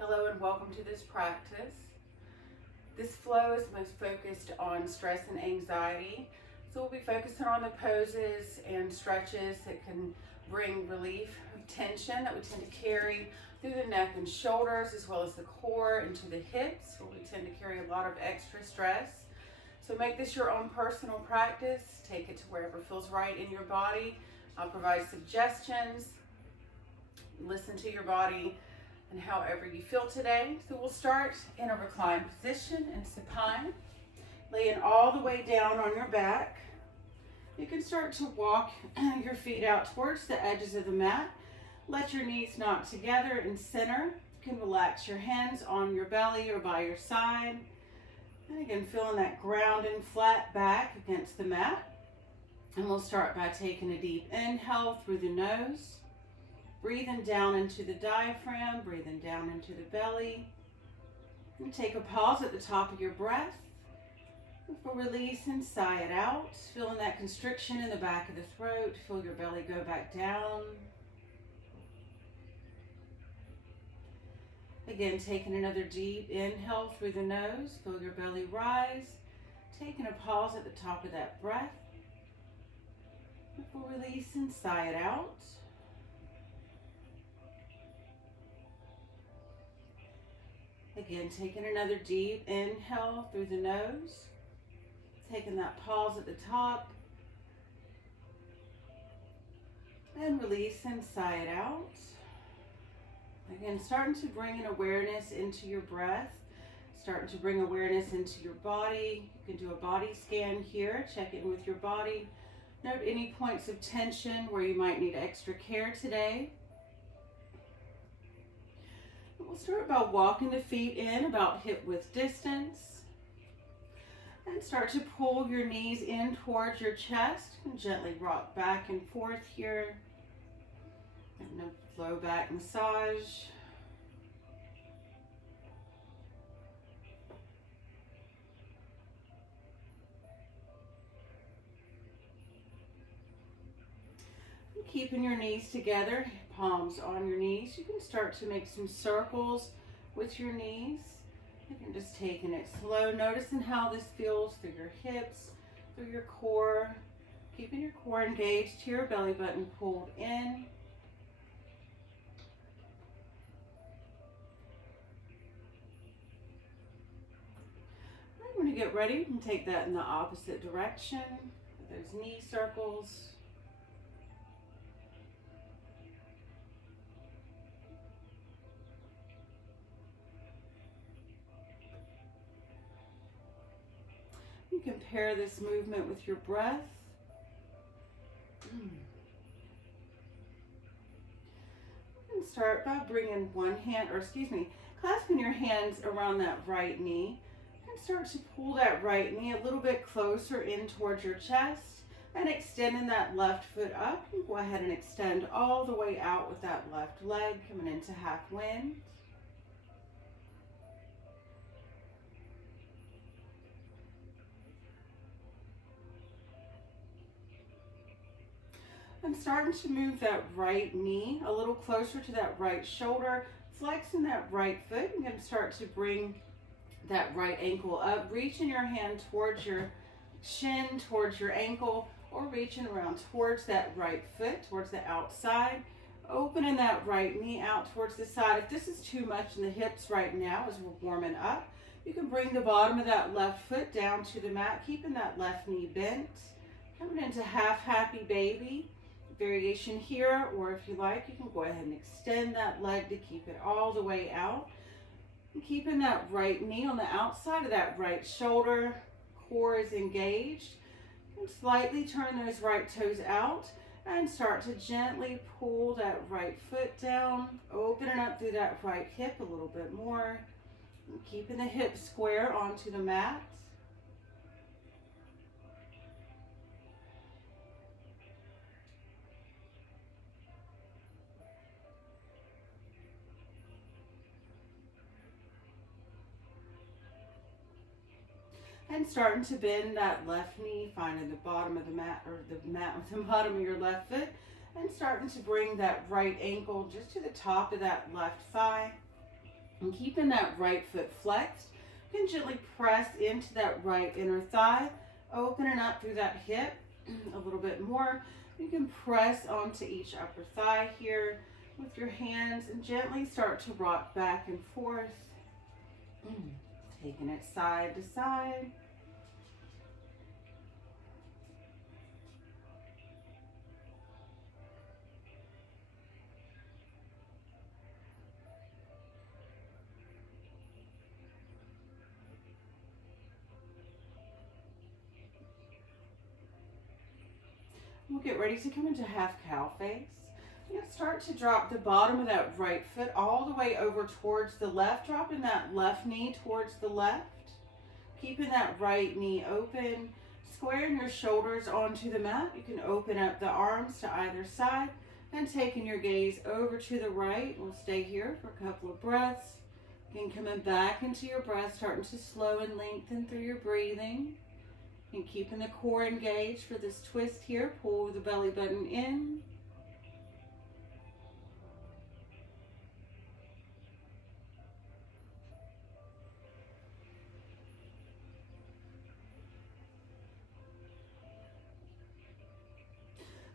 Hello and welcome to this practice. This flow is most focused on stress and anxiety. So we'll be focusing on the poses and stretches that can bring relief of tension that we tend to carry through the neck and shoulders, as well as the core into the hips, where we tend to carry a lot of extra stress. So make this your own personal practice. Take it to wherever feels right in your body. I'll provide suggestions. Listen to your body and however you feel today. So we'll start in a reclined position in supine, laying all the way down on your back. You can start to walk your feet out towards the edges of the mat. Let your knees knock together in center. You can relax your hands on your belly or by your side. And again, feeling that ground and flat back against the mat. And we'll start by taking a deep inhale through the nose. Breathing down into the diaphragm, breathing down into the belly. And take a pause at the top of your breath. Before release and sigh it out. Feeling that constriction in the back of the throat. Feel your belly go back down. Again, taking another deep inhale through the nose. Feel your belly rise. Taking a pause at the top of that breath. Before release and sigh it out. Again, taking another deep inhale through the nose. Taking that pause at the top. And release and sigh it out. Again, starting to bring an awareness into your breath. Starting to bring awareness into your body. You can do a body scan here. Check in with your body. Note any points of tension where you might need extra care today. We'll start by walking the feet in about hip width distance. And start to pull your knees in towards your chest. And gently rock back and forth here. And a low back massage. And keeping your knees together, palms on your knees. You can start to make some circles with your knees. You can just taking it slow, noticing how this feels through your hips, through your core. Keeping your core engaged here, belly button pulled in. And when you get ready, you can take that in the opposite direction. Those knee circles. You can pair this movement with your breath. And start by bringing clasping your hands around that right knee. And start to pull that right knee a little bit closer in towards your chest. And extending that left foot up. And go ahead and extend all the way out with that left leg, coming into half wind. And starting to move that right knee a little closer to that right shoulder, flexing that right foot. You're going to start to bring that right ankle up, reaching your hand towards your shin, towards your ankle, or reaching around towards that right foot, towards the outside, opening that right knee out towards the side. If this is too much in the hips right now as we're warming up, you can bring the bottom of that left foot down to the mat, keeping that left knee bent, coming into half happy baby. Variation here, or if you like, you can go ahead and extend that leg to keep it all the way out. And keeping that right knee on the outside of that right shoulder, core is engaged. And slightly turn those right toes out and start to gently pull that right foot down, opening up through that right hip a little bit more. And keeping the hips square onto the mat. And starting to bend that left knee, finding the bottom of the mat, or the mat with the bottom of your left foot, And starting to bring that right ankle just to the top of that left thigh. And keeping that right foot flexed, you can gently press into that right inner thigh, opening up through that hip a little bit more. You can press onto each upper thigh here with your hands and gently start to rock back and forth, taking it side to side. We'll get ready to come into half cow face. You're going to start to drop the bottom of that right foot all the way over towards the left, dropping that left knee towards the left. Keeping that right knee open, squaring your shoulders onto the mat. You can open up the arms to either side and taking your gaze over to the right. We'll stay here for a couple of breaths. Again, coming back into your breath, starting to slow and lengthen through your breathing. And keeping the core engaged for this twist here. Pull the belly button in.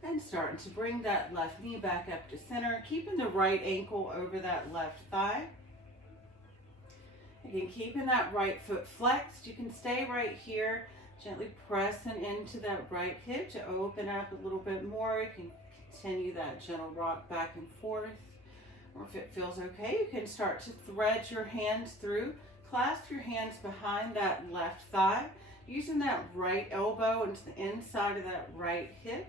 And starting to bring that left knee back up to center, keeping the right ankle over that left thigh. Again, keeping that right foot flexed. You can stay right here, gently pressing into that right hip to open up a little bit more. You can continue that gentle rock back and forth. Or if it feels okay, you can start to thread your hands through. Clasp your hands behind that left thigh, using that right elbow into the inside of that right hip.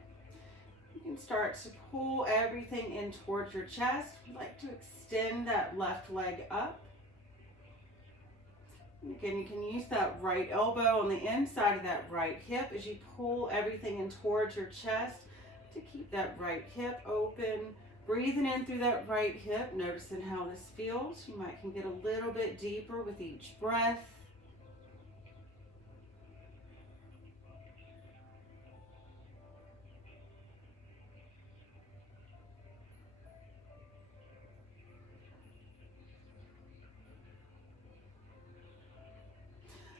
You can start to pull everything in towards your chest. You'd like to extend that left leg up. And again, you can use that right elbow on the inside of that right hip as you pull everything in towards your chest to keep that right hip open. Breathing in through that right hip, noticing how this feels. You might can get a little bit deeper with each breath.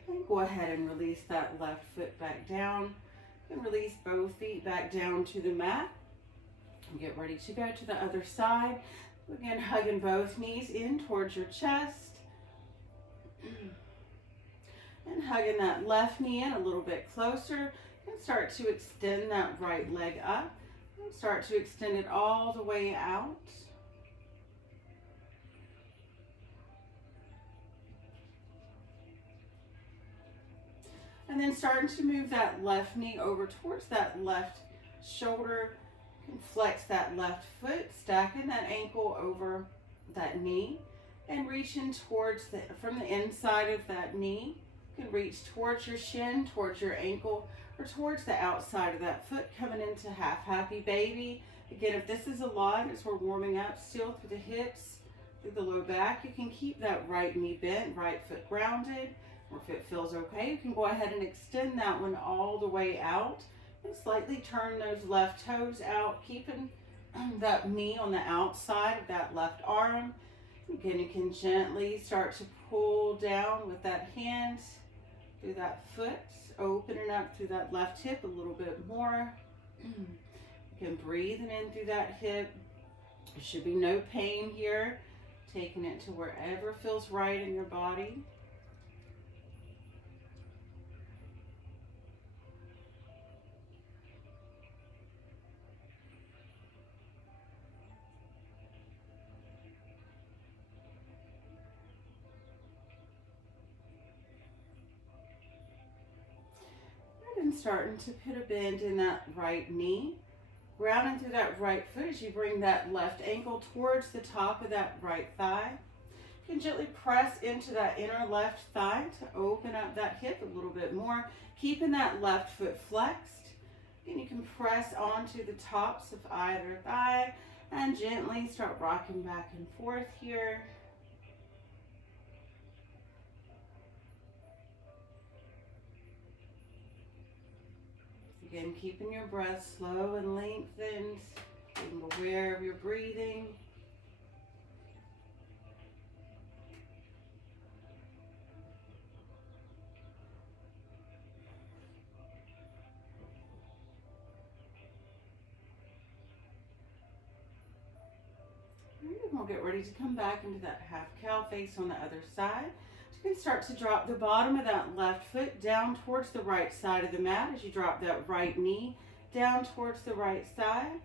And go ahead and release that left foot back down. And release both feet back down to the mat. And get ready to go to the other side. Again, hugging both knees in towards your chest. And hugging that left knee in a little bit closer. And start to extend that right leg up. And start to extend it all the way out. And then starting to move that left knee over towards that left shoulder. You can flex that left foot, stacking that ankle over that knee. And reaching towards from the inside of that knee. You can reach towards your shin, towards your ankle, or towards the outside of that foot, coming into half happy baby. Again, if this is a lot, as we're warming up, still through the hips, through the low back, you can keep that right knee bent, right foot grounded. Or if it feels okay, you can go ahead and extend that one all the way out and slightly turn those left toes out, keeping that knee on the outside of that left arm. Again, you can gently start to pull down with that hand through that foot, opening up through that left hip a little bit more. You can breathe in through that hip. There should be no pain here, taking it to wherever feels right in your body. And starting to put a bend in that right knee, grounding through that right foot as you bring that left ankle towards the top of that right thigh. You can gently press into that inner left thigh to open up that hip a little bit more, keeping that left foot flexed. And you can press onto the tops of either thigh and gently start rocking back and forth here. Again, keeping your breath slow and lengthened. Being aware of your breathing. And we'll get ready to come back into that half cow face on the other side. You can start to drop the bottom of that left foot down towards the right side of the mat as you drop that right knee down towards the right side.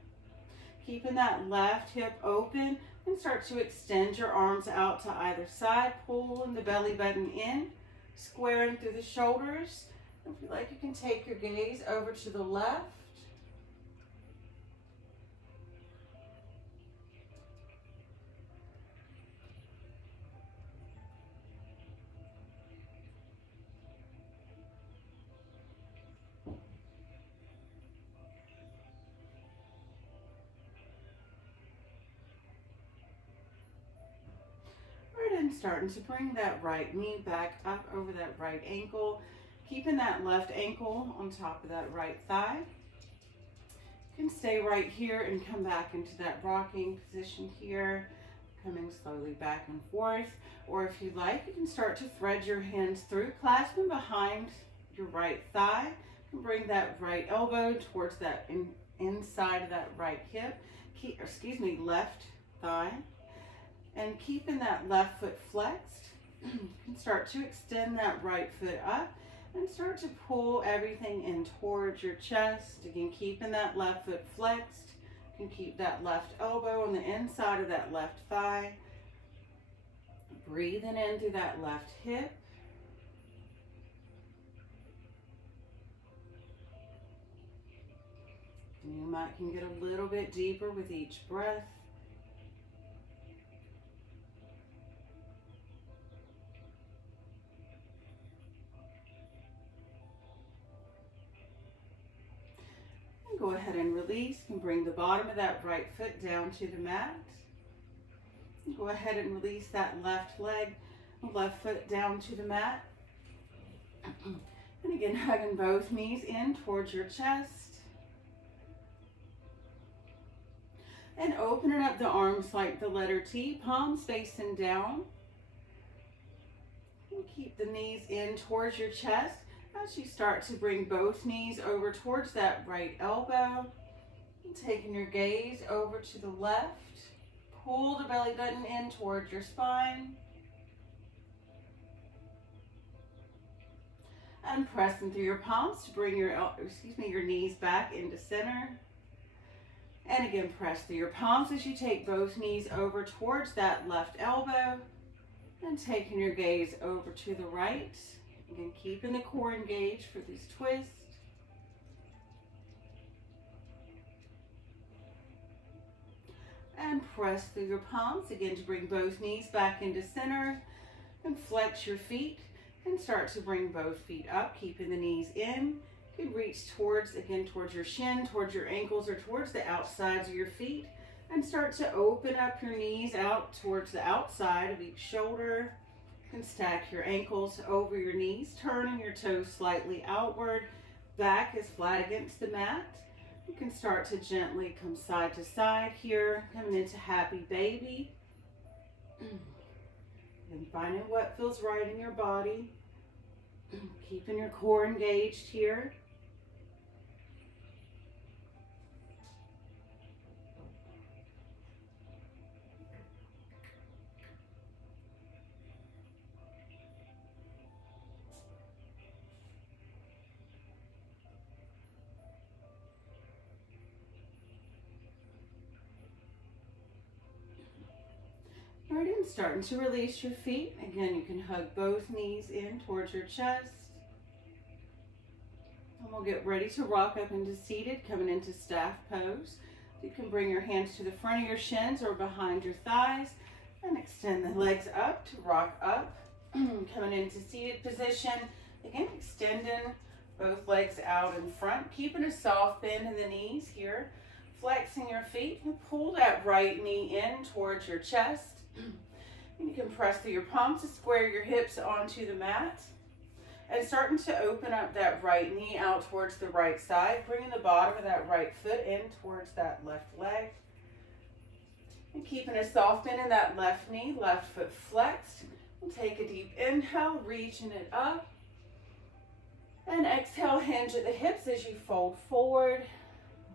Keeping that left hip open and start to extend your arms out to either side, pulling the belly button in, squaring through the shoulders. If you like, you can take your gaze over to the left. And starting to bring that right knee back up over that right ankle, keeping that left ankle on top of that right thigh. You can stay right here and come back into that rocking position here, coming slowly back and forth. Or if you like, you can start to thread your hands through, clasping behind your right thigh. You can bring that right elbow towards that inside of that right hip, left thigh. And keeping that left foot flexed, you can start to extend that right foot up and start to pull everything in towards your chest. Again, keeping that left foot flexed. You can keep that left elbow on the inside of that left thigh. Breathing in through that left hip. And you might can get a little bit deeper with each breath. Go ahead and release. You can bring the bottom of that right foot down to the mat. Go ahead and release that left leg, left foot down to the mat. And again, hugging both knees in towards your chest. And opening up the arms like the letter T, palms facing down. And keep the knees in towards your chest. As you start to bring both knees over towards that right elbow, and taking your gaze over to the left, pull the belly button in towards your spine, and pressing through your palms to bring your knees back into center. And again, press through your palms as you take both knees over towards that left elbow, and taking your gaze over to the right. Again, keeping the core engaged for this twist. And press through your palms again to bring both knees back into center. And flex your feet and start to bring both feet up, keeping the knees in. You can reach towards your shin, towards your ankles, or towards the outsides of your feet. And start to open up your knees out towards the outside of each shoulder. You can stack your ankles over your knees, turning your toes slightly outward. Back is flat against the mat. You can start to gently come side to side here, coming into happy baby. And finding what feels right in your body. Keeping your core engaged here. Alright, and starting to release your feet. Again, you can hug both knees in towards your chest. And we'll get ready to rock up into seated, coming into staff pose. You can bring your hands to the front of your shins or behind your thighs and extend the legs up to rock up. Coming into seated position. Again, extending both legs out in front, keeping a soft bend in the knees here. Flexing your feet and pull that right knee in towards your chest. And you can press through your palms to square your hips onto the mat. And starting to open up that right knee out towards the right side, bringing the bottom of that right foot in towards that left leg. And keeping a soft bend in that left knee, left foot flexed. We'll take a deep inhale, reaching it up. And exhale, hinge at the hips as you fold forward.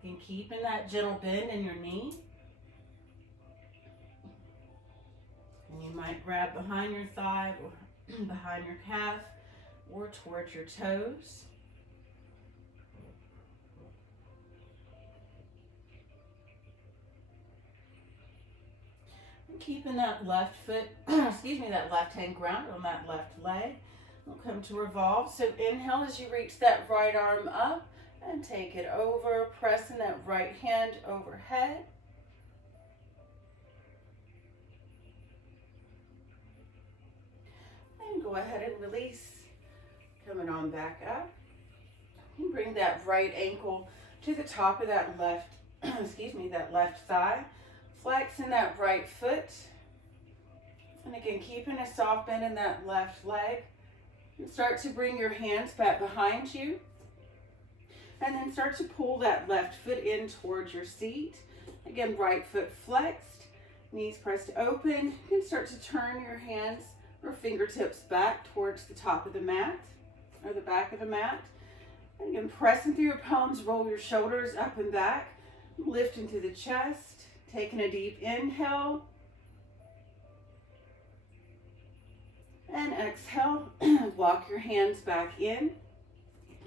Again, keeping that gentle bend in your knee. And you might grab behind your thigh or behind your calf or towards your toes. Keeping that left foot, that left hand grounded on that left leg. We'll come to revolve. So inhale as you reach that right arm up and take it over, pressing that right hand overhead. And go ahead and release. Coming on back up. And bring that right ankle to the top of that left, that left thigh. Flexing that right foot. And again, keeping a soft bend in that left leg. And start to bring your hands back behind you. And then start to pull that left foot in towards your seat. Again, right foot flexed. Knees pressed open. You can start to turn your hands or fingertips back towards the top of the mat or the back of the mat. And again, pressing through your palms, roll your shoulders up and back. Lift into the chest. Taking a deep inhale. And exhale. Walk your hands back in.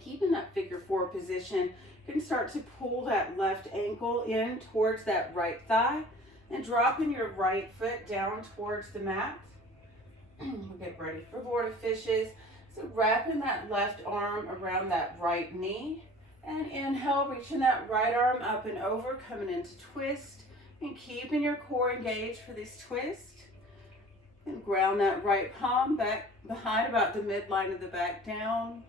Keeping that figure four position. You can start to pull that left ankle in towards that right thigh. And dropping your right foot down towards the mat. We'll get ready for Lord of Fishes. So wrapping that left arm around that right knee. And inhale, reaching that right arm up and over, coming into twist. And keeping your core engaged for this twist. And ground that right palm back behind about the midline of the back down.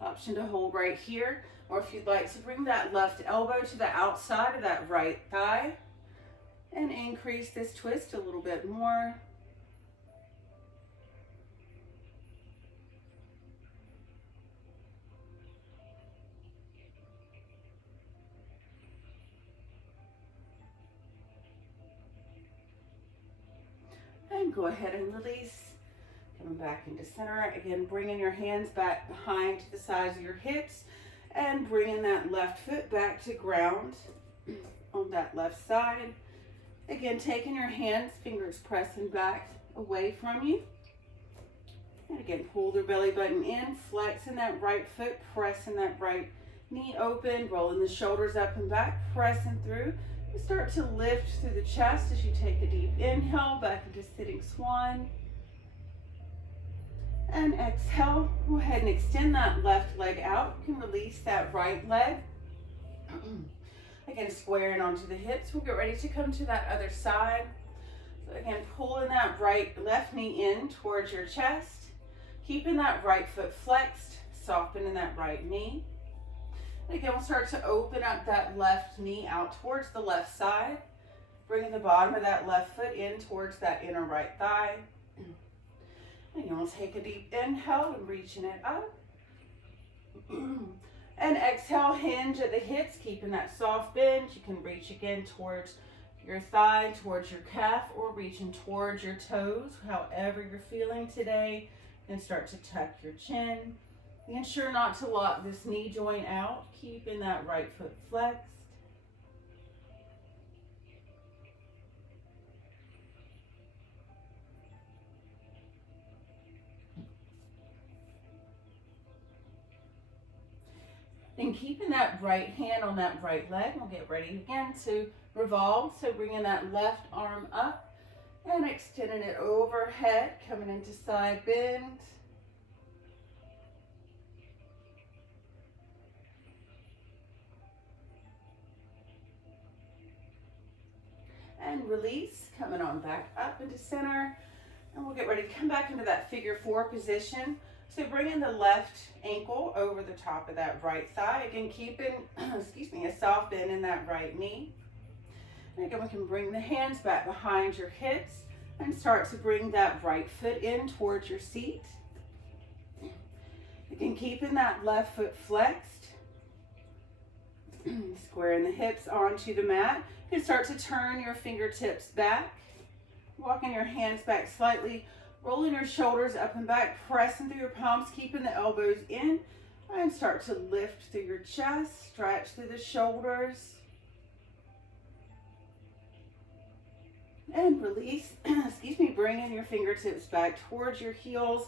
Option to hold right here. Or if you'd like to bring that left elbow to the outside of that right thigh. And increase this twist a little bit more. And go ahead and release. Coming back into center. Again, bringing your hands back behind to the sides of your hips. And bringing that left foot back to ground on that left side. Again, taking your hands, fingers pressing back away from you. And again, pull the belly button in. Flexing that right foot. Pressing that right knee open. Rolling the shoulders up and back. Pressing through. Start to lift through the chest as you take a deep inhale back into sitting swan. And exhale. Go ahead and extend that left leg out. You can release that right leg. Again, squaring onto the hips. We'll get ready to come to that other side. So again, pulling that left knee in towards your chest. Keeping that right foot flexed. Softening that right knee. Again, we'll start to open up that left knee out towards the left side. Bringing the bottom of that left foot in towards that inner right thigh. Again, we'll take a deep inhale and reaching it up. And exhale, hinge at the hips, keeping that soft bend. You can reach again towards your thigh, towards your calf, or reaching towards your toes, however you're feeling today. And start to tuck your chin. Ensure not to lock this knee joint out, keeping that right foot flexed. And keeping that right hand on that right leg, we'll get ready again to revolve. So bringing that left arm up and extending it overhead, coming into side bend. And release, coming on back up into center. And we'll get ready to come back into that figure four position. So bringing the left ankle over the top of that right thigh. Again, keeping, a soft bend in that right knee. And again, we can bring the hands back behind your hips and start to bring that right foot in towards your seat. Again, keeping that left foot flexed. Squaring the hips onto the mat. You can start to turn your fingertips back, walking your hands back slightly, rolling your shoulders up and back, pressing through your palms, keeping the elbows in, and start to lift through your chest, stretch through the shoulders, and release. Excuse me, bringing your fingertips back towards your heels,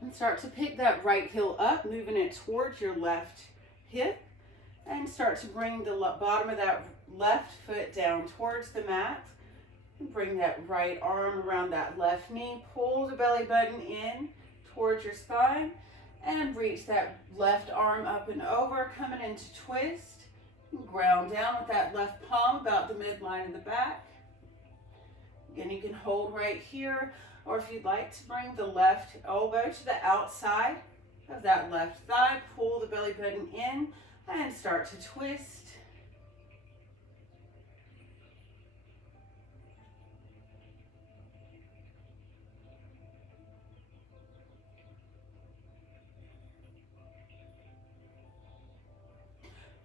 and start to pick that right heel up, moving it towards your left hip, and start to bring the bottom of that left foot down towards the mat. And bring that right arm around that left knee. Pull the belly button in towards your spine, and reach that left arm up and over, coming into twist. And ground down with that left palm about the midline of the back. Again, you can hold right here, or if you'd like to bring the left elbow to the outside of that left thigh, pull the belly button in and start to twist.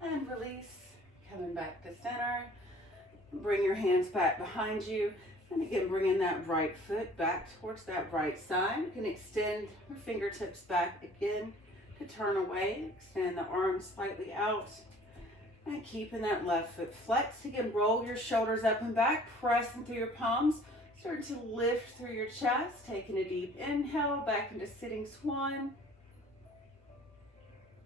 And release, coming back to center. Bring your hands back behind you. And again, bringing that right foot back towards that right side. You can extend your fingertips back again to turn away. Extend the arms slightly out. And keeping that left foot flexed. Again, roll your shoulders up and back, pressing through your palms. Start to lift through your chest. Taking a deep inhale, back into sitting swan.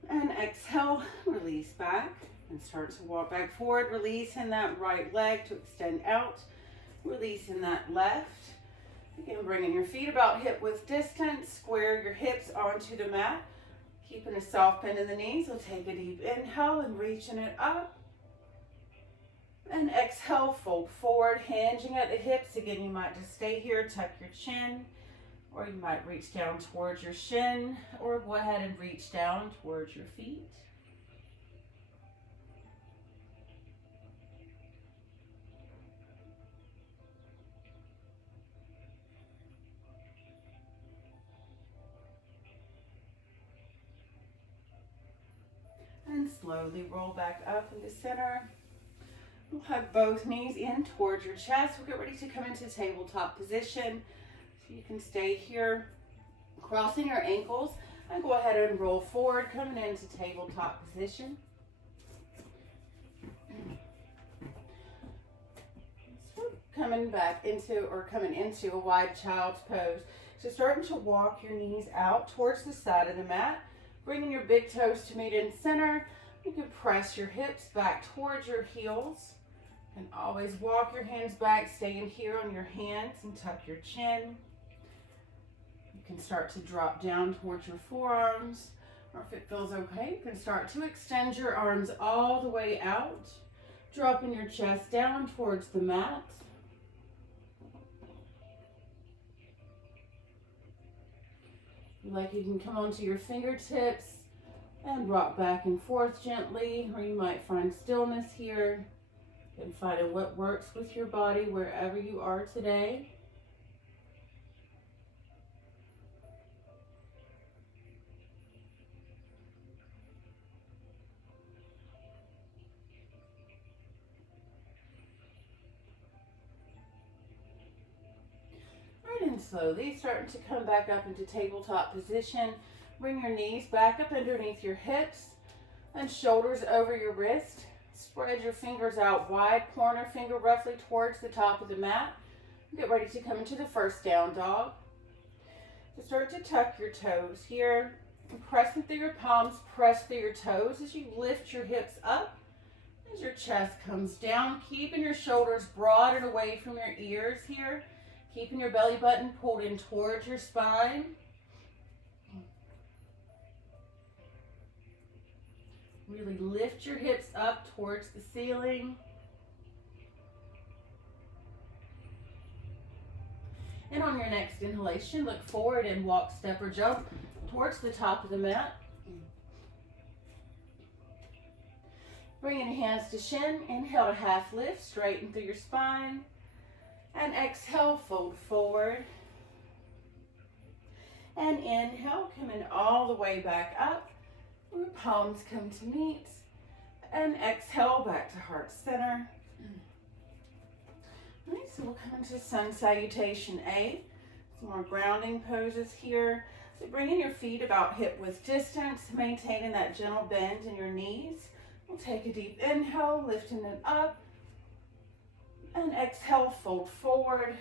And exhale, release back. And start to walk back forward, releasing that right leg to extend out. Releasing that left. Again, bringing your feet about hip width distance. Square your hips onto the mat. Keeping a soft bend in the knees. We'll take a deep inhale and reaching it up. And exhale, fold forward, hinging at the hips. Again, you might just stay here, tuck your chin. Or you might reach down towards your shin. Or go ahead and reach down towards your feet. And slowly roll back up into center. We'll hug both knees in towards your chest. We'll get ready to come into tabletop position. So you can stay here, crossing your ankles, and go ahead and roll forward, coming into tabletop position. So coming into a wide child's pose. So starting to walk your knees out towards the side of the mat. Bringing your big toes to meet in center. You can press your hips back towards your heels. And always walk your hands back, staying here on your hands and tuck your chin. You can start to drop down towards your forearms. Or if it feels okay, you can start to extend your arms all the way out. Dropping your chest down towards the mat. Like you can come onto your fingertips and rock back and forth gently, or you might find stillness here and find what works with your body wherever you are today. And slowly starting to come back up into tabletop position. Bring your knees back up underneath your hips and shoulders over your wrist. Spread your fingers out wide, pointer finger roughly towards the top of the mat. Get ready to come into the first down dog. So start to tuck your toes here. Press through your palms, press through your toes as you lift your hips up. As your chest comes down, keeping your shoulders broad and away from your ears here. Keeping your belly button pulled in towards your spine. Really lift your hips up towards the ceiling. And on your next inhalation, look forward and walk, step, or jump towards the top of the mat. Bringing your hands to shin. Inhale to half lift, straighten through your spine. And exhale, fold forward. And inhale, coming all the way back up. Your palms come to meet. And exhale back to heart center. All right, so we'll come into sun salutation A. Some more grounding poses here. So bringing your feet about hip width distance, maintaining that gentle bend in your knees. We'll take a deep inhale, lifting it up. And exhale, fold forward.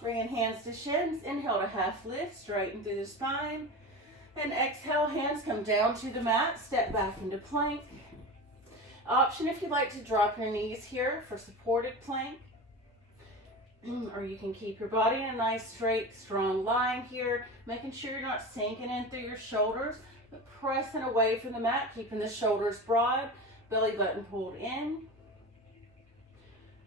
Bringing hands to shins, inhale to half lift, straighten through the spine. And exhale, hands come down to the mat, step back into plank. Option if you'd like to drop your knees here for supported plank. Or you can keep your body in a nice, straight, strong line here, making sure you're not sinking in through your shoulders, but pressing away from the mat, keeping the shoulders broad, belly button pulled in.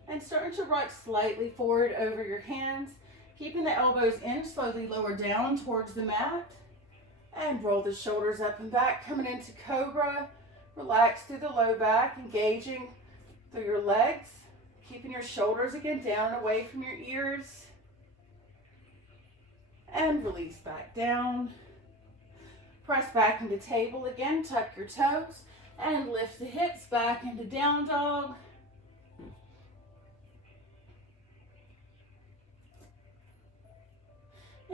And starting to rock slightly forward over your hands, keeping the elbows in, slowly lower down towards the mat. And roll the shoulders up and back, coming into cobra. Relax through the low back, engaging through your legs, keeping your shoulders again down and away from your ears. And release back down. Press back into table again, tuck your toes, and lift the hips back into down dog.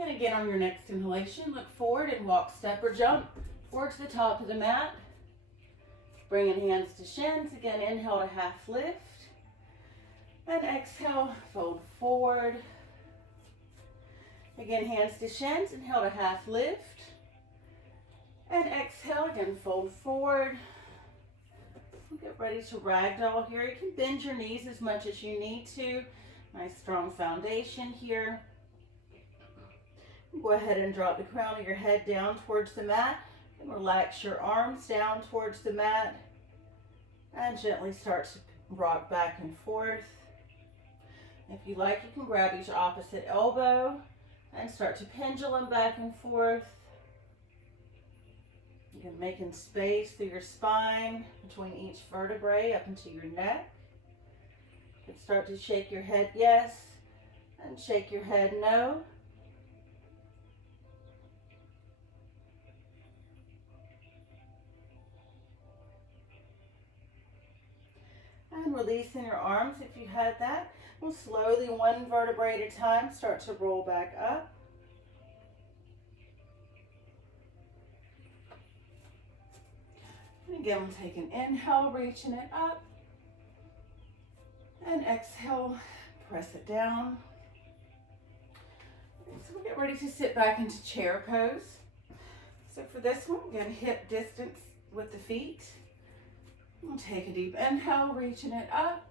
And again, on your next inhalation, look forward and walk, step, or jump towards the top of the mat. Bringing hands to shins. Again, inhale to half lift. And exhale, fold forward. Again, hands to shins. Inhale to half lift. And exhale, again, fold forward. Get ready to ragdoll here. You can bend your knees as much as you need to. Nice strong foundation here. Go ahead and drop the crown of your head down towards the mat. And relax your arms down towards the mat. And gently start to rock back and forth. If you like, you can grab each opposite elbow and start to pendulum back and forth. Again, making space through your spine between each vertebrae up into your neck. You can start to shake your head yes and shake your head no. And releasing your arms if you had that. We'll slowly, one vertebrae at a time, start to roll back up. And again, we'll take an inhale, reaching it up. And exhale, press it down. So we'll get ready to sit back into chair pose. So for this one, again, hip distance with the feet. We'll take a deep inhale, reaching it up.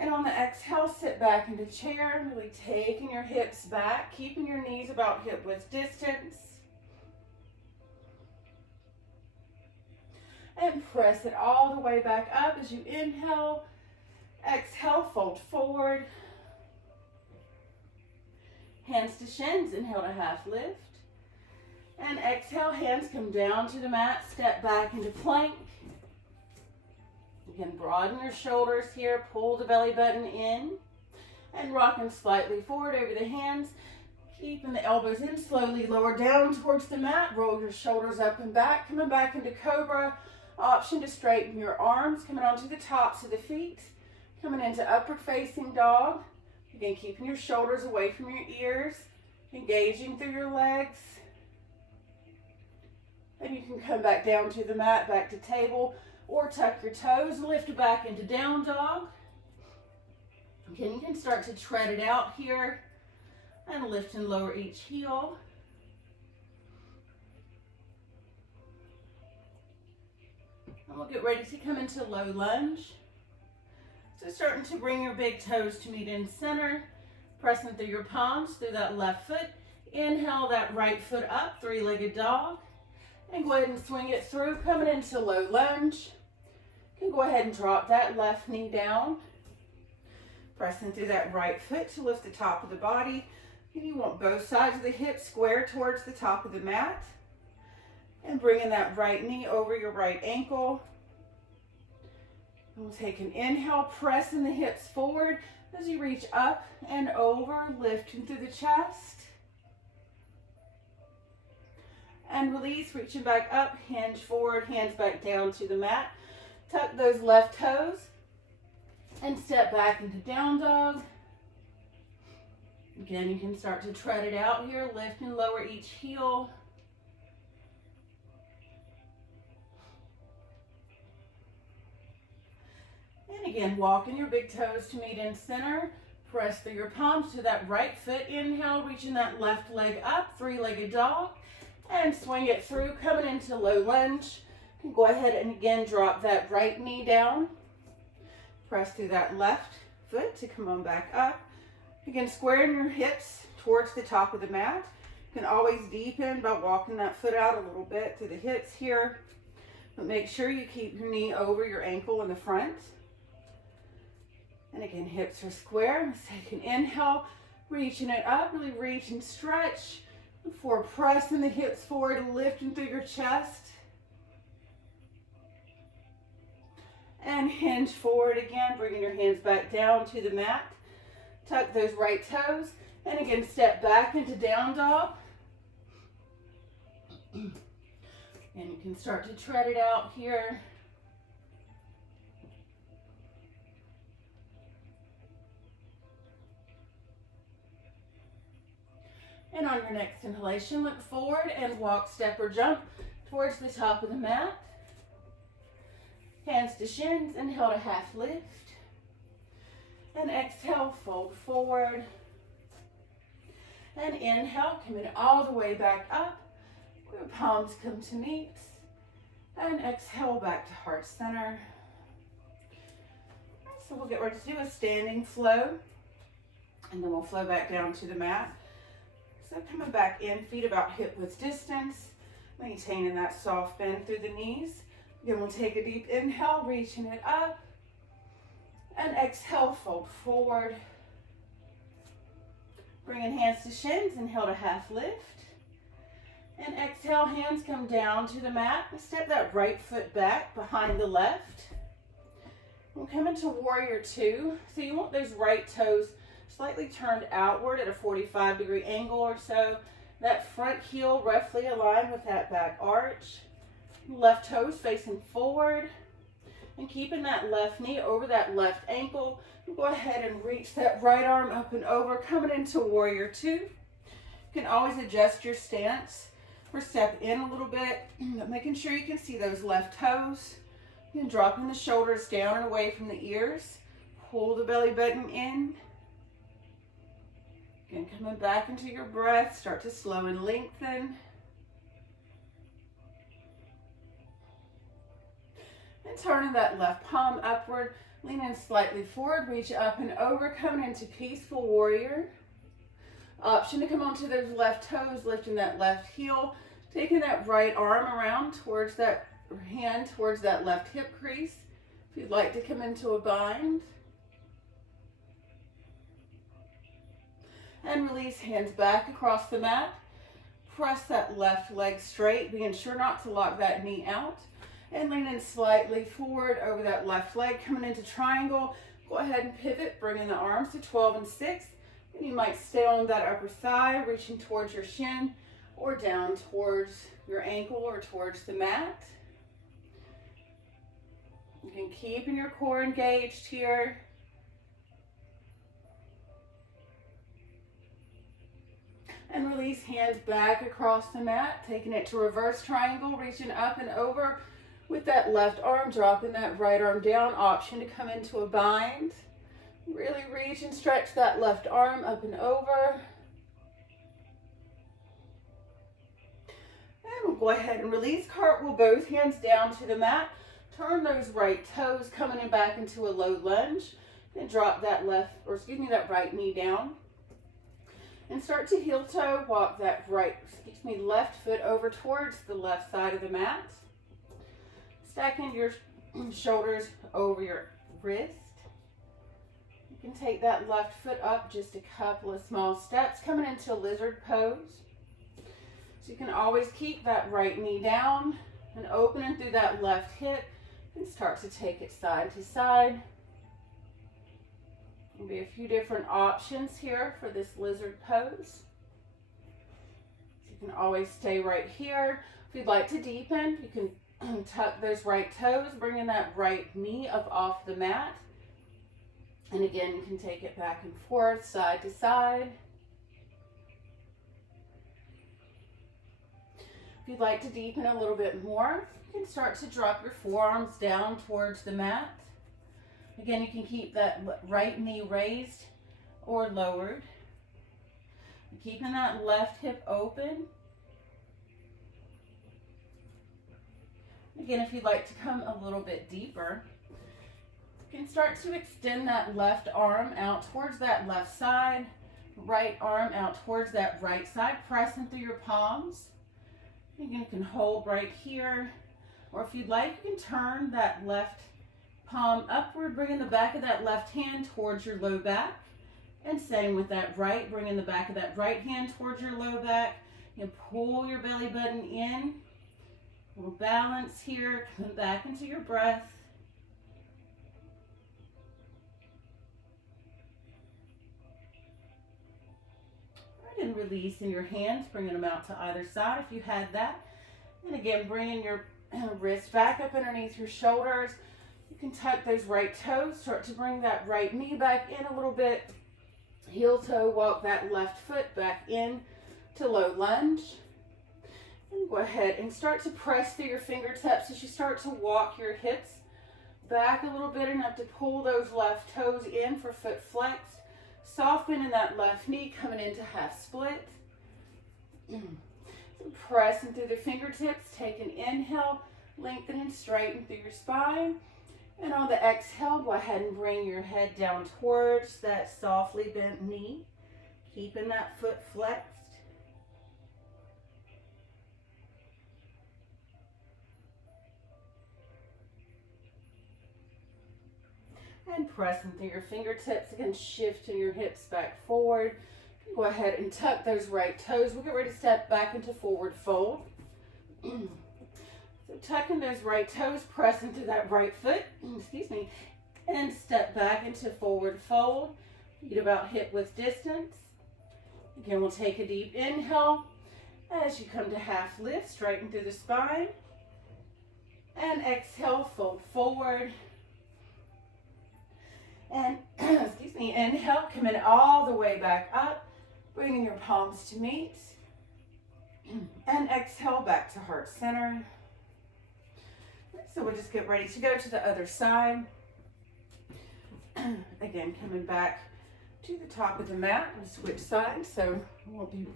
And on the exhale, sit back into chair, really taking your hips back, keeping your knees about hip width distance. And press it all the way back up as you inhale. Exhale, fold forward. Hands to shins, inhale to half lift. And exhale, hands come down to the mat, step back into plank. You can broaden your shoulders here, pull the belly button in, and rocking slightly forward over the hands, keeping the elbows in, slowly lower down towards the mat, roll your shoulders up and back, coming back into cobra. Option to straighten your arms, coming onto the tops of the feet, coming into upward facing dog. Again, keeping your shoulders away from your ears, engaging through your legs. And you can come back down to the mat, back to table, or tuck your toes, lift back into down dog. Again, you can start to tread it out here and lift and lower each heel. And we'll get ready to come into low lunge. So starting to bring your big toes to meet in center, pressing through your palms, through that left foot. Inhale that right foot up, three-legged dog. And go ahead and swing it through, coming into low lunge. You can go ahead and drop that left knee down. Pressing through that right foot to lift the top of the body. And you want both sides of the hips square towards the top of the mat. And bringing that right knee over your right ankle. And we'll take an inhale, pressing the hips forward as you reach up and over, lifting through the chest. And release, reaching back up, hinge forward, hands back down to the mat. Tuck those left toes and step back into down dog. Again, you can start to tread it out here, lift and lower each heel. And again, walking your big toes to meet in center. Press through your palms to that right foot. Inhale, reaching that left leg up, three-legged dog. And swing it through, coming into low lunge. You can go ahead and again drop that right knee down. Press through that left foot to come on back up. Again, squaring your hips towards the top of the mat. You can always deepen by walking that foot out a little bit through the hips here. But make sure you keep your knee over your ankle in the front. And again, hips are square. Let's take an inhale, reaching it up, really reach and stretch before pressing the hips forward, lifting through your chest. And hinge forward again, bringing your hands back down to the mat. Tuck those right toes. And again, step back into down dog. And you can start to tread it out here. And on your next inhalation, look forward and walk, step, or jump towards the top of the mat. Hands to shins, inhale to half lift. And exhale, fold forward. And inhale, coming all the way back up. Your palms come to meet. And exhale back to heart center. So we'll get ready to do a standing flow. And then we'll flow back down to the mat. So coming back in, feet about hip width distance, maintaining that soft bend through the knees. Then we'll take a deep inhale, reaching it up, and exhale, fold forward. Bringing hands to shins, inhale to half lift, and exhale, hands come down to the mat. Step that right foot back behind the left. We'll come into warrior two. So you want those right toes slightly turned outward at a 45-degree angle or so. That front heel roughly aligned with that back arch. Left toes facing forward. And keeping that left knee over that left ankle. Go ahead and reach that right arm up and over, coming into warrior two. You can always adjust your stance or step in a little bit, making sure you can see those left toes. And dropping the shoulders down and away from the ears. Pull the belly button in. Again, coming back into your breath, start to slow and lengthen. And turning that left palm upward, leaning slightly forward, reach up and over, coming into peaceful warrior. Option to come onto those left toes, lifting that left heel, taking that right arm around towards that hand, towards that left hip crease. If you'd like to come into a bind. And release, hands back across the mat. Press that left leg straight, being sure not to lock that knee out. And leaning slightly forward over that left leg, coming into triangle. Go ahead and pivot, bringing the arms to 12 and 6. And you might stay on that upper thigh, reaching towards your shin or down towards your ankle or towards the mat. You can keep your core engaged here. And release, hands back across the mat, taking it to reverse triangle, reaching up and over with that left arm, dropping that right arm down. Option to come into a bind. Really reach and stretch that left arm up and over. And we'll go ahead and release, cartwheel both hands down to the mat. Turn those right toes, coming in back into a low lunge. Then drop that that right knee down. And start to heel toe, walk that left foot over towards the left side of the mat. Stacking your shoulders over your wrist. You can take that left foot up just a couple of small steps, coming into lizard pose. So you can always keep that right knee down and opening through that left hip and start to take it side to side. There'll be a few different options here for this lizard pose. So you You can always stay right here. If you'd like to deepen, you can tuck those right toes, bringing that right knee up off the mat. And again, you can take it back and forth, side to side. If you'd like to deepen a little bit more, you can start to drop your forearms down towards the mat. Again, you can keep that right knee raised or lowered. Keeping that left hip open. Again, if you'd like to come a little bit deeper, you can start to extend that left arm out towards that left side, right arm out towards that right side, pressing through your palms. Again, you can hold right here, or if you'd like, you can turn that left palm upward, bringing the back of that left hand towards your low back. And same with that right, bringing the back of that right hand towards your low back. You pull your belly button in. A little balance here, come back into your breath. Right, and releasing your hands, bringing them out to either side if you had that. And again, bringing your wrist back up underneath your shoulders. You can tuck those right toes, start to bring that right knee back in a little bit. Heel toe, walk that left foot back in to low lunge. And go ahead and start to press through your fingertips as you start to walk your hips back a little bit, enough to pull those left toes in for foot flexed. Soft bend in that left knee, coming into half split. Pressing through the fingertips, take an inhale, lengthen and straighten through your spine. And on the exhale, go ahead and bring your head down towards that softly bent knee, keeping that foot flexed. And pressing through your fingertips, again, shifting your hips back forward. Go ahead and tuck those right toes. We'll get ready to step back into forward fold. So tucking those right toes, press into that right foot, excuse me, and step back into forward fold. Feet about hip width distance. Again, we'll take a deep inhale. As you come to half lift, straighten through the spine. And exhale, fold forward. And, excuse me, inhale, come in all the way back up, bringing your palms to meet. And exhale, back to heart center. So we'll just get ready to go to the other side. Again, coming back to the top of the mat. We'll switch sides, so we'll be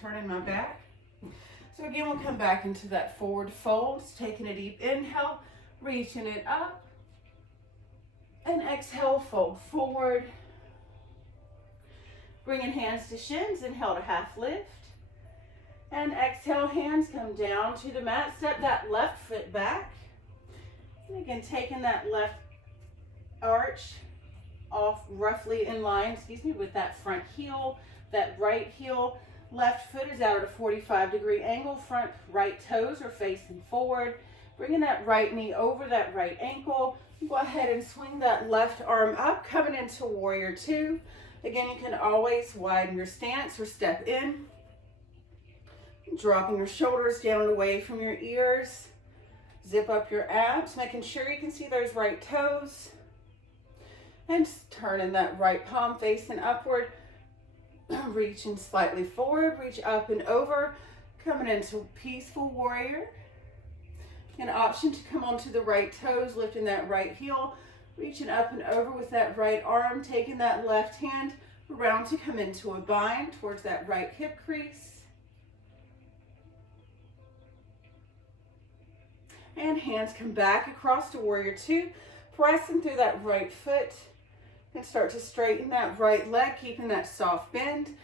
turning my back. So again, we'll come back into that forward fold, just taking a deep inhale, reaching it up. And exhale, fold forward. Bringing hands to shins, inhale to half lift. And exhale, hands come down to the mat. Step that left foot back. And again, taking that left arch off roughly in line, with that front heel, that right heel. Left foot is out at a 45-degree angle. Front right toes are facing forward. Bringing that right knee over that right ankle. Go ahead and swing that left arm up, coming into warrior two. Again, you can always widen your stance or step in. Dropping your shoulders down away from your ears. Zip up your abs, making sure you can see those right toes. And turning that right palm facing upward. Reaching slightly forward, reach up and over. Coming into peaceful warrior. An option to come onto the right toes, lifting that right heel, reaching up and over with that right arm, taking that left hand around to come into a bind towards that right hip crease. And hands come back across to warrior two, pressing through that right foot, and start to straighten that right leg, keeping that soft bend,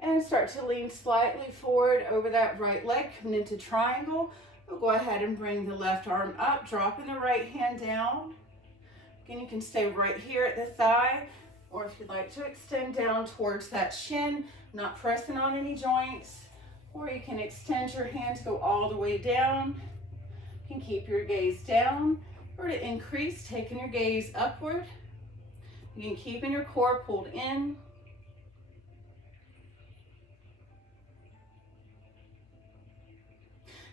and start to lean slightly forward over that right leg, coming into triangle. We'll go ahead and bring the left arm up, dropping the right hand down. Again, you can stay right here at the thigh, or if you'd like to extend down towards that shin, not pressing on any joints, or you can extend your hands, go all the way down. You can keep your gaze down, or to increase, taking your gaze upward. You can keep your core pulled in.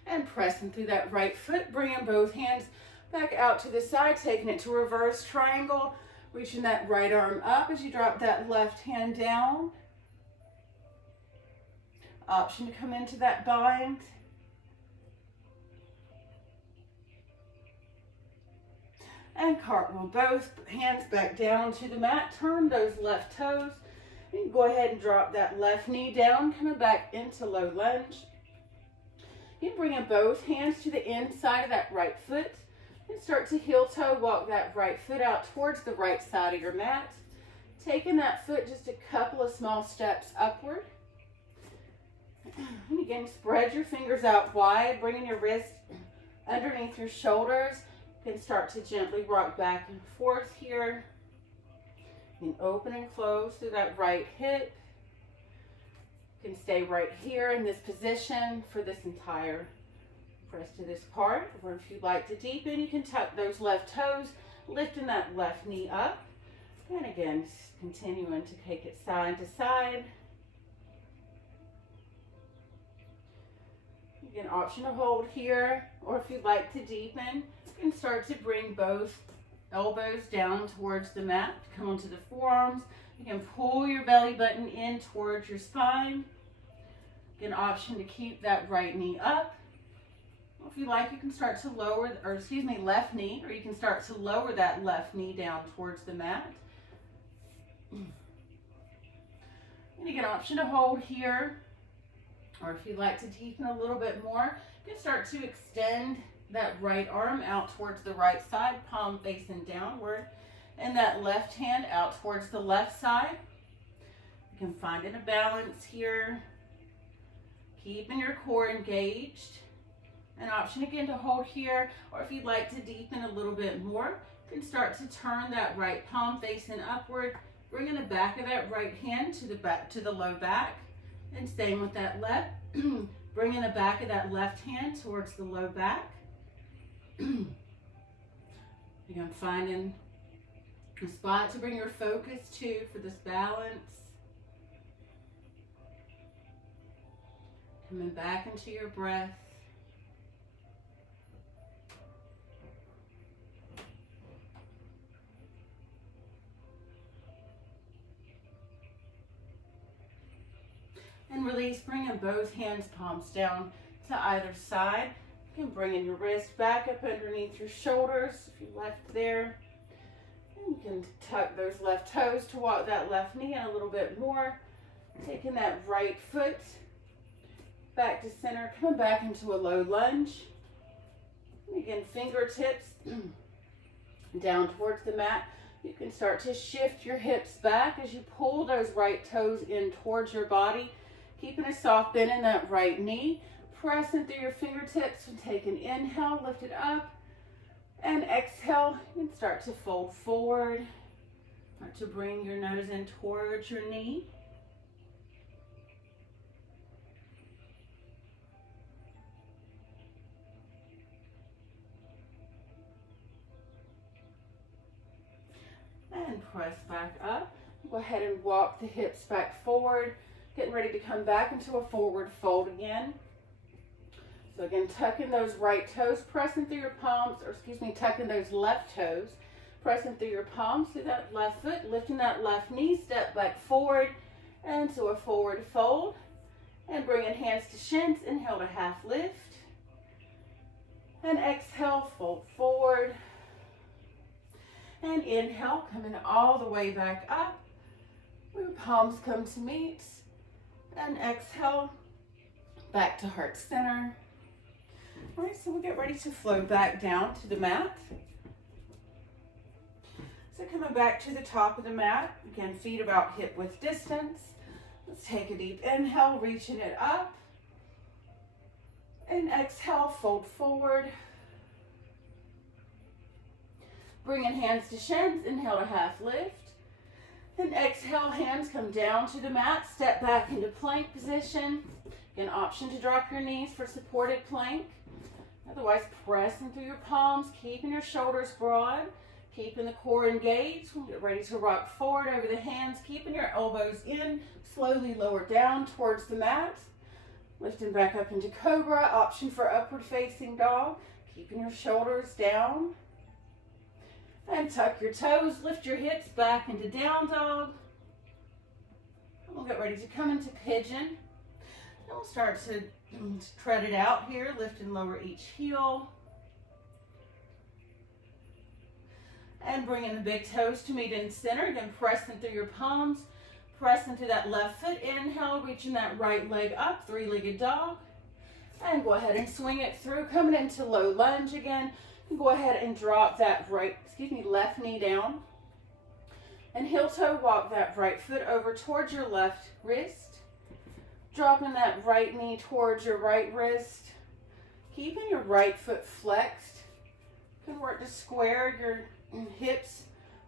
And pressing through that right foot, bringing both hands back out to the side, taking it to reverse triangle, reaching that right arm up as you drop that left hand down. Option to come into that bind. And cartwheel both hands back down to the mat. Turn those left toes. And go ahead and drop that left knee down, coming back into low lunge. You can bring in both hands to the inside of that right foot and start to heel toe walk that right foot out towards the right side of your mat. Taking that foot just a couple of small steps upward. And again, spread your fingers out wide, bringing your wrist underneath your shoulders. You can start to gently rock back and forth here. You can open and close through that right hip. You can stay right here in this position for this entire rest of this part. Or if you'd like to deepen, you can tuck those left toes, lifting that left knee up. And again, continuing to take it side to side. You can option to hold here, or if you'd like to deepen, you can start to bring both elbows down towards the mat. Come onto the forearms. You can pull your belly button in towards your spine. An option to keep that right knee up. If you like, you can start to lower, left knee, or you can start to lower that left knee down towards the mat. And you get an option to hold here, or if you'd like to deepen a little bit more, you can start to extend that right arm out towards the right side, palm facing downward, and that left hand out towards the left side. You can find it a balance here, keeping your core engaged. An option again to hold here, or if you'd like to deepen a little bit more, you can start to turn that right palm facing upward, bringing the back of that right hand to the low back, and same with that left, bringing the back of that left hand towards the low back. Again, finding a spot to bring your focus to for this balance. Coming back into your breath. And release, bringing both hands, palms down to either side. You can bring in your wrist back up underneath your shoulders if you left there. And you can tuck those left toes to walk that left knee in a little bit more. Taking that right foot back to center, coming back into a low lunge. And again, fingertips down towards the mat. You can start to shift your hips back as you pull those right toes in towards your body. Keeping a soft bend in that right knee, pressing through your fingertips and take an inhale, lift it up, and exhale, you can start to fold forward, start to bring your nose in towards your knee. And press back up. Go ahead and walk the hips back forward. Getting ready to come back into a forward fold again. So again, tucking those right toes, pressing through your palms, tucking those left toes, pressing through your palms through that left foot, lifting that left knee, step back forward, and to a forward fold. And bringing hands to shins, inhale to half lift. And exhale, fold forward. And inhale, coming all the way back up. Your palms come to meet. And exhale, back to heart center. All right, so we'll get ready to flow back down to the mat. So coming back to the top of the mat, again, feet about hip width distance. Let's take a deep inhale, reaching it up. And exhale, fold forward. Bringing hands to shins, inhale to half lift. Then exhale, hands come down to the mat, step back into plank position. An option to drop your knees for supported plank. Otherwise, pressing through your palms, keeping your shoulders broad, keeping the core engaged. We'll get ready to rock forward over the hands, keeping your elbows in, slowly lower down towards the mat. Lifting back up into cobra, option for upward facing dog. Keeping your shoulders down. And tuck your toes, lift your hips back into down dog. We'll get ready to come into pigeon. And we'll start to tread it out here, lift and lower each heel. And bring in the big toes to meet in center. Again, pressing through your palms. Press into that left foot. Inhale, reaching that right leg up, three-legged dog. And go ahead and swing it through, coming into low lunge again. And go ahead and drop that left knee down. And heel toe walk that right foot over towards your left wrist. Dropping that right knee towards your right wrist. Keeping your right foot flexed. You can work to square your hips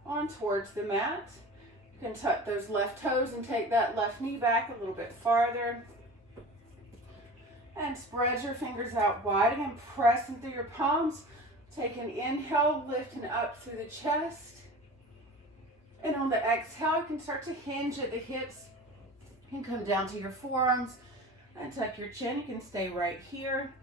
on towards the mat. You can tuck those left toes and take that left knee back a little bit farther. And spread your fingers out wide. Again, pressing through your palms. Take an inhale, lifting up through the chest. And on the exhale, you can start to hinge at the hips. You can come down to your forearms and tuck your chin. You can stay right here.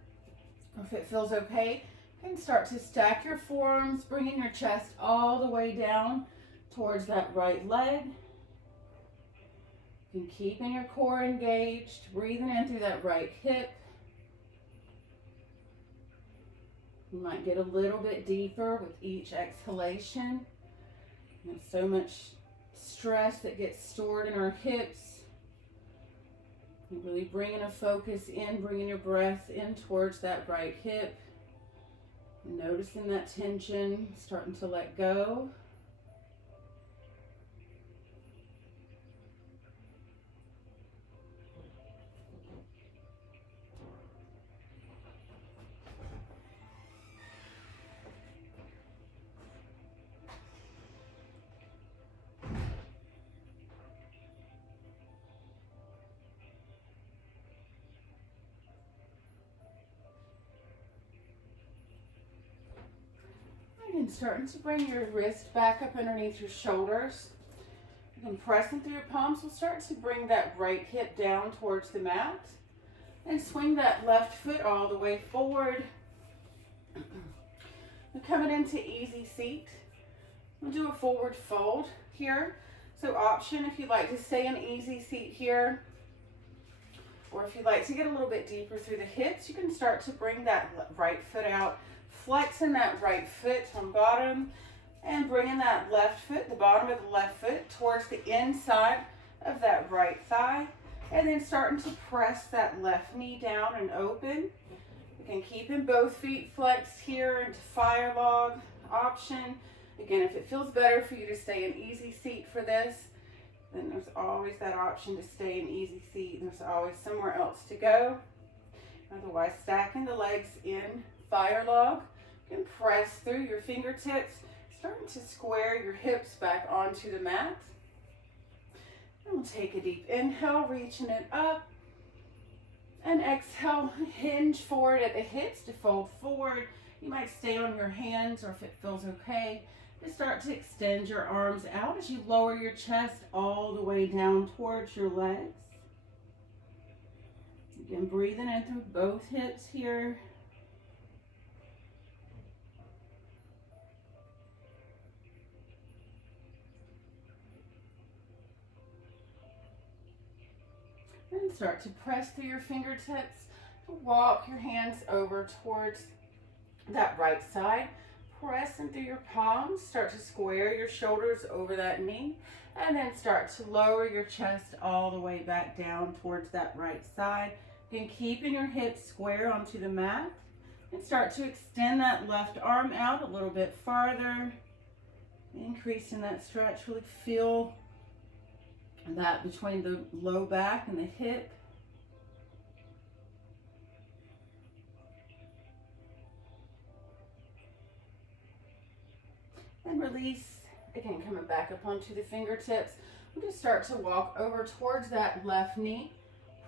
Or if it feels okay, you can start to stack your forearms, bringing your chest all the way down towards that right leg. You can keep in your core engaged, breathing in through that right hip. You might get a little bit deeper with each exhalation. There's so much stress that gets stored in our hips. You're really bringing a focus in, bringing your breath in towards that right hip. Noticing that tension, starting to let go. And starting to bring your wrist back up underneath your shoulders. And pressing through your palms, we'll start to bring that right hip down towards the mat. And swing that left foot all the way forward. We're coming into easy seat. We'll do a forward fold here. So option if you'd like to stay in easy seat here. Or if you'd like to get a little bit deeper through the hips, you can start to bring that right foot out. Flexing that right foot on bottom and bringing that left foot, the bottom of the left foot, towards the inside of that right thigh. And then starting to press that left knee down and open. You can keep in both feet flexed here into fire log option. Again, if it feels better for you to stay in easy seat for this, then there's always that option to stay in easy seat. There's always somewhere else to go. Otherwise, stacking the legs in fire log. You can press through your fingertips, starting to square your hips back onto the mat. And we'll take a deep inhale, reaching it up. And exhale, hinge forward at the hips to fold forward. You might stay on your hands, or if it feels okay, just start to extend your arms out as you lower your chest all the way down towards your legs. Again, breathing in through both hips here. And start to press through your fingertips. Walk your hands over towards that right side. Pressing through your palms. Start to square your shoulders over that knee. And then start to lower your chest all the way back down towards that right side. Again, keeping your hips square onto the mat. And start to extend that left arm out a little bit farther. Increasing that stretch. Really feel that between the low back and the hip. And release. Again, coming back up onto the fingertips. We'll just start to walk over towards that left knee.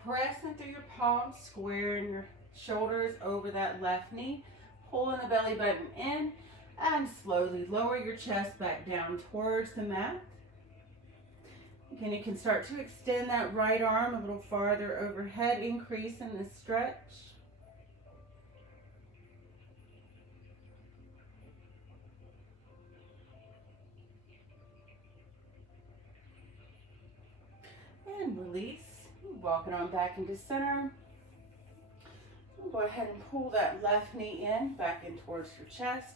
Pressing through your palms, squaring your shoulders over that left knee. Pulling the belly button in. And slowly lower your chest back down towards the mat. Again, you can start to extend that right arm a little farther overhead, increase in the stretch. And release. Walk it on back into center. Go ahead and pull that left knee in, back in towards your chest,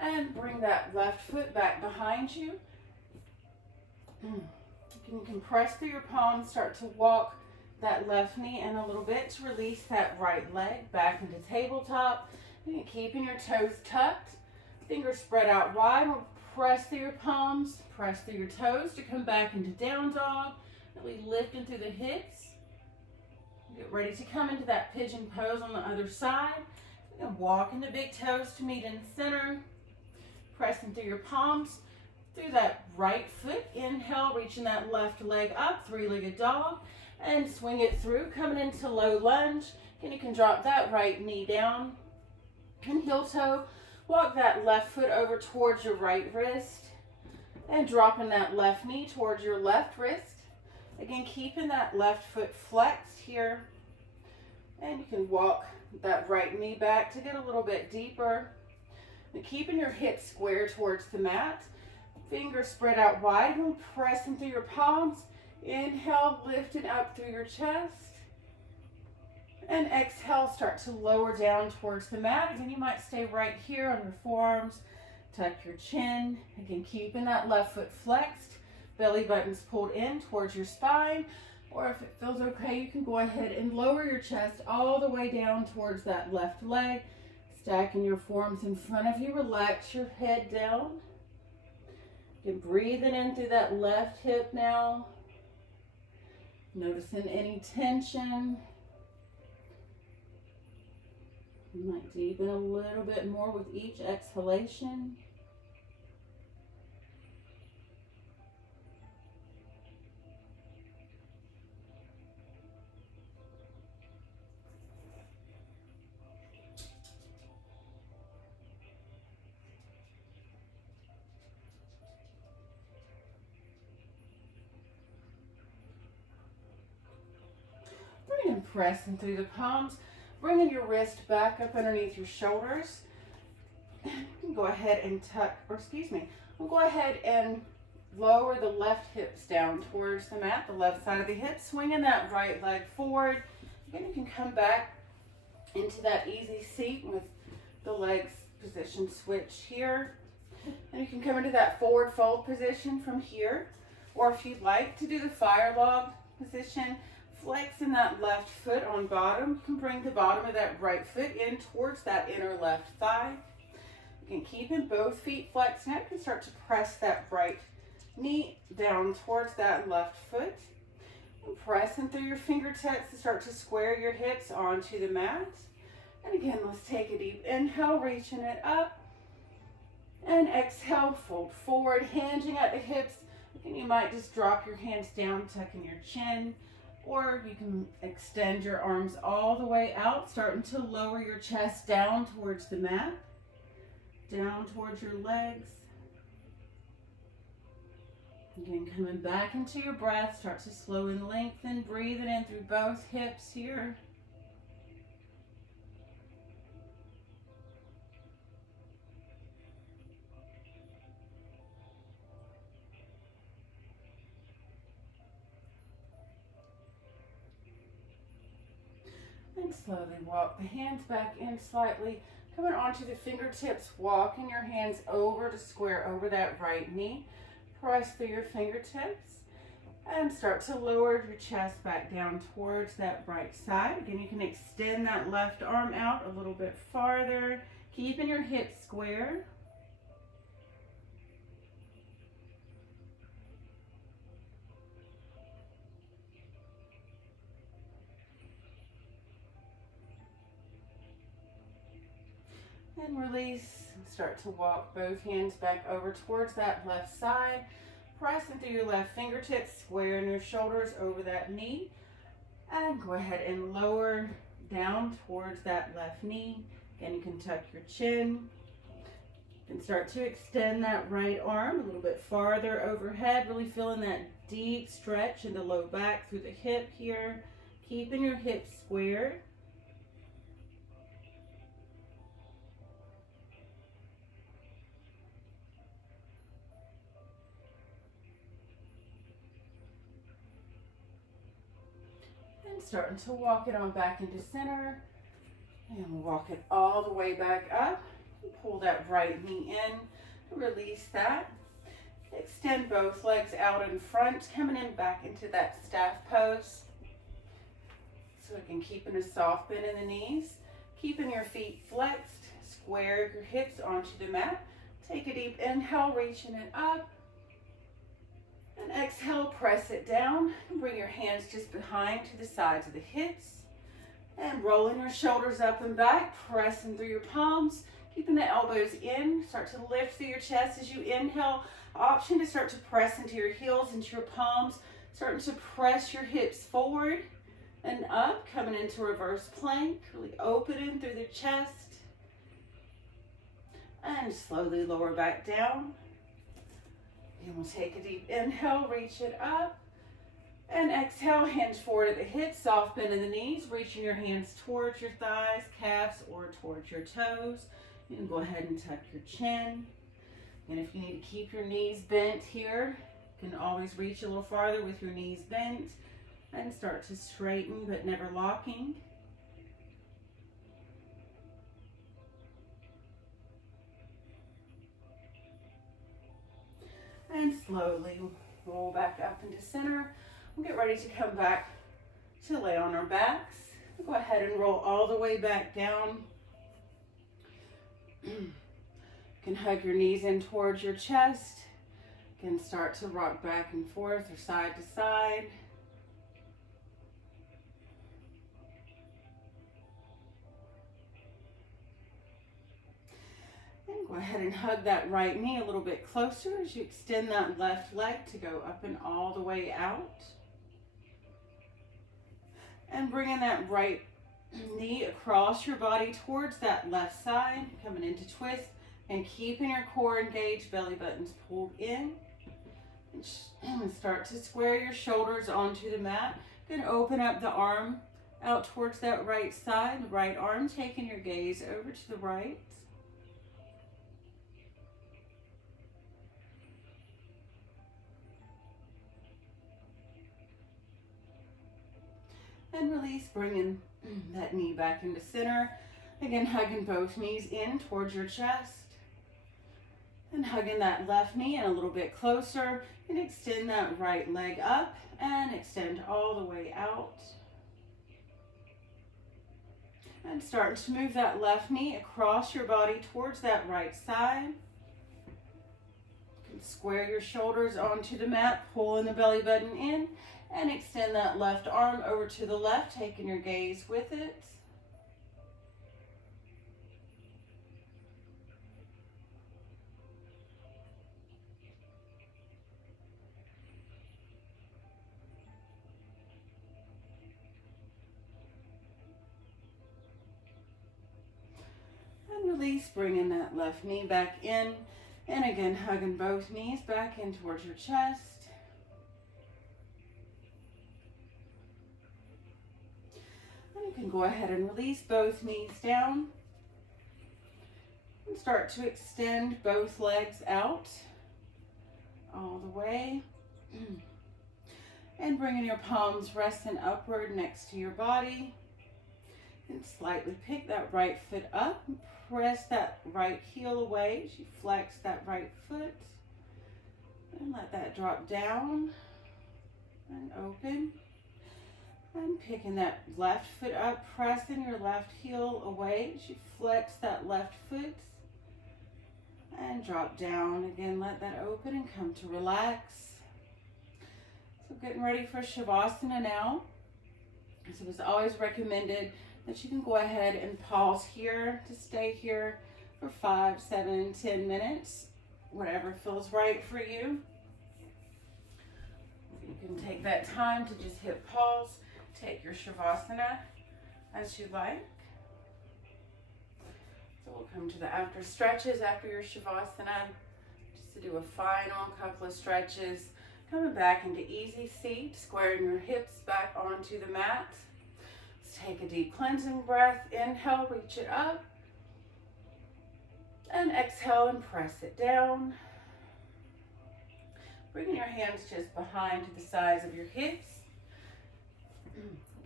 and bring that left foot back behind you. You can press through your palms, start to walk that left knee in a little bit to release that right leg back into tabletop. And keeping your toes tucked, fingers spread out wide. We'll press through your palms, press through your toes to come back into down dog. Really lifting through the hips. Get ready to come into that pigeon pose on the other side. You're gonna walk in the big toes to meet in center. Pressing through your palms, through that right foot. Inhale, reaching that left leg up, three-legged dog. And swing it through, coming into low lunge. And you can drop that right knee down. And heel toe, walk that left foot over towards your right wrist. And dropping that left knee towards your left wrist. Again, keeping that left foot flexed here. And you can walk that right knee back to get a little bit deeper. And keeping your hips square towards the mat. Fingers spread out wide and pressing through your palms. Inhale, lifting up through your chest. And exhale, start to lower down towards the mat. Again, you might stay right here on your forearms. Tuck your chin. Again, keeping that left foot flexed. Belly button's pulled in towards your spine, or if it feels okay, you can go ahead and lower your chest all the way down towards that left leg, stacking your forearms in front of you. Relax your head down. Again, breathing in through that left hip now. Noticing any tension. You might deepen a little bit more with each exhalation. And pressing through the palms, bringing your wrist back up underneath your shoulders. You can go ahead and we'll go ahead and lower the left hips down towards the mat, the left side of the hip, swinging that right leg forward. Again, you can come back into that easy seat with the legs position switch here. And you can come into that forward fold position from here. Or if you'd like to do the fire log position, flexing that left foot on bottom. You can bring the bottom of that right foot in towards that inner left thigh. You can keep in both feet flexed. Now you can start to press that right knee down towards that left foot. And pressing through your fingertips to start to square your hips onto the mat. And again, let's take a deep inhale, reaching it up. And exhale, fold forward, hinging at the hips. And you might just drop your hands down, tucking your chin. Or you can extend your arms all the way out, starting to lower your chest down towards the mat, down towards your legs. Again, coming back into your breath, start to slow and lengthen, breathing in through both hips here. And slowly walk the hands back in slightly, coming onto the fingertips, walking your hands over to square over that right knee. Press through your fingertips and start to lower your chest back down towards that right side. Again, you can extend that left arm out a little bit farther, keeping your hips square. And release. Start to walk both hands back over towards that left side. Pressing through your left fingertips, squaring your shoulders over that knee. And go ahead and lower down towards that left knee. Again, you can tuck your chin. You can start to extend that right arm a little bit farther overhead, really feeling that deep stretch in the low back through the hip here, keeping your hips squared. And starting to walk it on back into center. And we'll walk it all the way back up. Pull that right knee in, release that. Extend both legs out in front, coming in back into that staff pose. So again, keeping a soft bend in the knees, keeping your feet flexed, square your hips onto the mat. Take a deep inhale, reaching it up. And exhale, press it down. And bring your hands just behind to the sides of the hips. And rolling your shoulders up and back, pressing through your palms, keeping the elbows in. Start to lift through your chest as you inhale. Option to start to press into your heels, into your palms. Starting to press your hips forward and up, coming into reverse plank. Really opening through the chest. And slowly lower back down. And we'll take a deep inhale, reach it up. And exhale, hands forward at the hips, soft bend in the knees, reaching your hands towards your thighs, calves, or towards your toes. You can go ahead and tuck your chin. And if you need to keep your knees bent here, you can always reach a little farther with your knees bent and start to straighten, but never locking. And slowly roll back up into center. We'll get ready to come back to lay on our backs. We'll go ahead and roll all the way back down. You can hug your knees in towards your chest. You can start to rock back and forth or side to side. And go ahead and hug that right knee a little bit closer as you extend that left leg to go up and all the way out. And bringing that right knee across your body towards that left side, coming into twist and keeping your core engaged, belly buttons pulled in. And start to square your shoulders onto the mat. Then open up the arm out towards that right side, the right arm, taking your gaze over to the right. And release, bringing that knee back into center. Again, hugging both knees in towards your chest. And hugging that left knee in a little bit closer. And extend that right leg up and extend all the way out. And start to move that left knee across your body towards that right side. You can square your shoulders onto the mat, pulling the belly button in. And extend that left arm over to the left, taking your gaze with it. And release, bringing that left knee back in. And again, hugging both knees back in towards your chest. You can go ahead and release both knees down and start to extend both legs out all the way. And bringing your palms resting upward next to your body. And slightly pick that right foot up and press that right heel away as you flex that right foot. And let that drop down and open. And picking that left foot up, pressing your left heel away as you flex that left foot. And drop down. Again, let that open and come to relax. So getting ready for Shavasana now. So it's always recommended that you can go ahead and pause here to stay here for 5, 7, 10 minutes. Whatever feels right for you. You can take that time to just hit pause. Take your Shavasana as you like. So we'll come to the after stretches after your Shavasana, just to do a final couple of stretches. Coming back into easy seat, squaring your hips back onto the mat. Let's take a deep cleansing breath. Inhale, reach it up. And exhale and press it down. Bringing your hands just behind to the sides of your hips.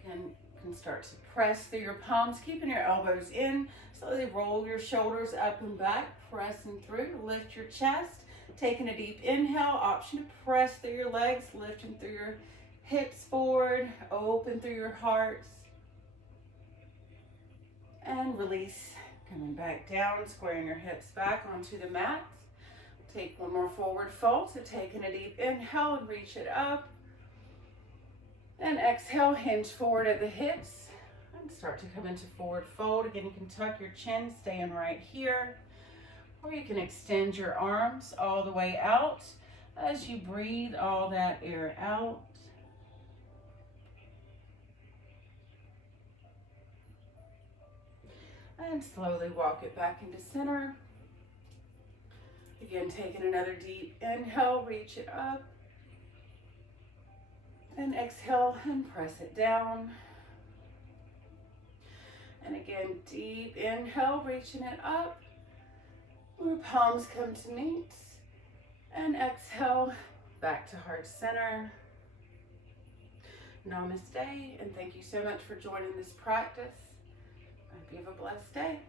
Again, you can start to press through your palms, keeping your elbows in. Slowly roll your shoulders up and back, pressing through. Lift your chest. Taking a deep inhale, option to press through your legs, lifting through your hips forward, open through your hearts. And release, coming back down, squaring your hips back onto the mat. Take one more forward fold, so taking a deep inhale and reach it up. And exhale, hinge forward at the hips. And start to come into forward fold. Again, you can tuck your chin, staying right here. Or you can extend your arms all the way out as you breathe all that air out. And slowly walk it back into center. Again, taking another deep inhale, reach it up. And exhale and press it down. And again, deep inhale, reaching it up. Your palms come to meet. And exhale, back to heart center. Namaste, and thank you so much for joining this practice. I hope you have a blessed day.